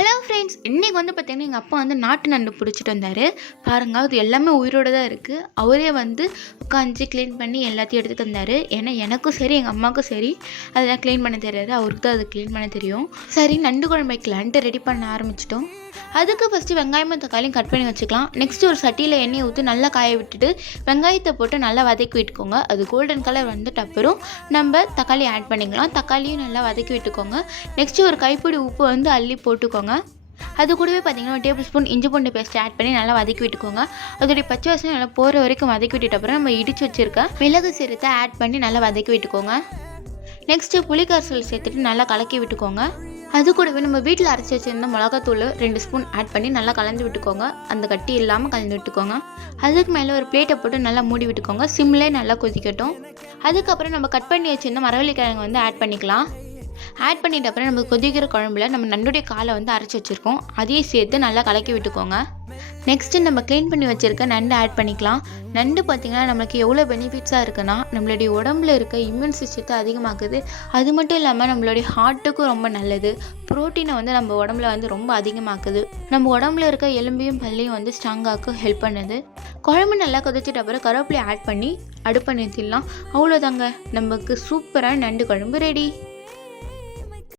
Hello friends, இன்றைக்கி வந்து பார்த்திங்கன்னா எங்கள் அப்பா வந்து நாட்டு நண்டு பிடிச்சிட்டு வந்தார். பாருங்க, அது எல்லாமே உயிரோடு தான் இருக்குது. அவரே வந்து உட்காந்து க்ளீன் பண்ணி எல்லாத்தையும் எடுத்து தந்தார். ஏன்னா எனக்கும் சரி எங்கள் அம்மாவுக்கும் சரி அதெல்லாம் க்ளீன் பண்ண தெரியாது. அவருக்கு தான் அது க்ளீன் பண்ண தெரியும். சரி, நண்டு குழம்பு வைக்கலான்ட்டு ரெடி பண்ண ஆரம்பிச்சிட்டோம். அதுக்கு ஃபஸ்ட்டு வெங்காயமும் தக்காளியும் கட் பண்ணி வச்சுக்கலாம். நெக்ஸ்ட்டு ஒரு சட்டியில் எண்ணெய் ஊற்றி நல்லா காய விட்டுட்டு வெங்காயத்தை போட்டு நல்லா வதக்கி விட்டுக்கோங்க. அது கோல்டன் கலர் வந்துட்டு அப்புறம் நம்ம தக்காளி ஆட் பண்ணிக்கலாம். தக்காளியும் நல்லா வதக்கி விட்டுக்கோங்க. நெக்ஸ்ட்டு ஒரு கைப்பிடி உப்பு வந்து அள்ளி போட்டுக்கோங்க. அது கூடவே பார்த்திங்கன்னா ஒரு டேபிள் ஸ்பூன் இஞ்சி பூண்டு பேஸ்ட் ஆட் பண்ணி நல்லா வதக்கி விட்டுக்கோங்க. அதோடைய பச்சை வாசனை நல்லா போகிற வரைக்கும் வதக்கி விட்டுட்டு அப்புறம் நம்ம இடித்து வச்சுருக்க மிளகு சீரகத்தை ஆட் பண்ணி நல்லா வதக்கி விட்டுக்கோங்க. நெக்ஸ்ட்டு புளிக்கரைசல் சேர்த்துட்டு நல்லா கலக்கி விட்டுக்கோங்க. அது கூடவே நம்ம வீட்டில் அரைச்சி வச்சுருந்த மிளகாத்தூள் 2 ஸ்பூன் ஆட் பண்ணி நல்லா கலந்து விட்டுக்கோங்க. அந்த கட்டி இல்லாமல் கலந்து விட்டுக்கோங்க. அதுக்கு மேலே ஒரு பிளேட்டை போட்டு நல்லா மூடி விட்டுக்கோங்க. சிம்லேயே நல்லா கொதிக்கட்டும். அதுக்கப்புறம் நம்ம கட் பண்ணி வச்சுருந்த மரவள்ளிக்கிழங்கு வந்து ஆட் பண்ணிக்கலாம். ஆட் பண்ணிட்ட அப்புறம் நம்ம கொதிக்கிற குழம்புல நம்ம நண்டுடைய காலை வந்து அரைச்சி வச்சுருக்கோம். அதையும் சேர்த்து நல்லா கலக்கி விட்டுக்கோங்க. நெக்ஸ்ட்டு நம்ம க்ளீன் பண்ணி வச்சுருக்க நண்டு ஆட் பண்ணிக்கலாம். நண்டு பார்த்திங்கன்னா நம்மளுக்கு எவ்வளோ பெனிஃபிட்ஸாக இருக்குன்னா, நம்மளுடைய உடம்புல இருக்க இம்யூன் சிஸ்டத்தை அதிகமாக்குது. அது மட்டும் இல்லாமல் நம்மளுடைய ஹார்ட்டுக்கும் ரொம்ப நல்லது. ப்ரோட்டீனை வந்து நம்ம உடம்புல வந்து ரொம்ப அதிகமாக்குது. நம்ம உடம்புல இருக்க எலும்பையும் பல்லையும் வந்து ஸ்ட்ராங்காக்க ஹெல்ப் பண்ணுது. குழம்பு நல்லா கொதிச்சிட்ட அப்புறம் கருவேப்பிலையை ஆட் பண்ணி அடுப்பை நிறுத்திடலாம். அவ்வளோதாங்க, நமக்கு சூப்பரான நண்டு குழம்பு ரெடி.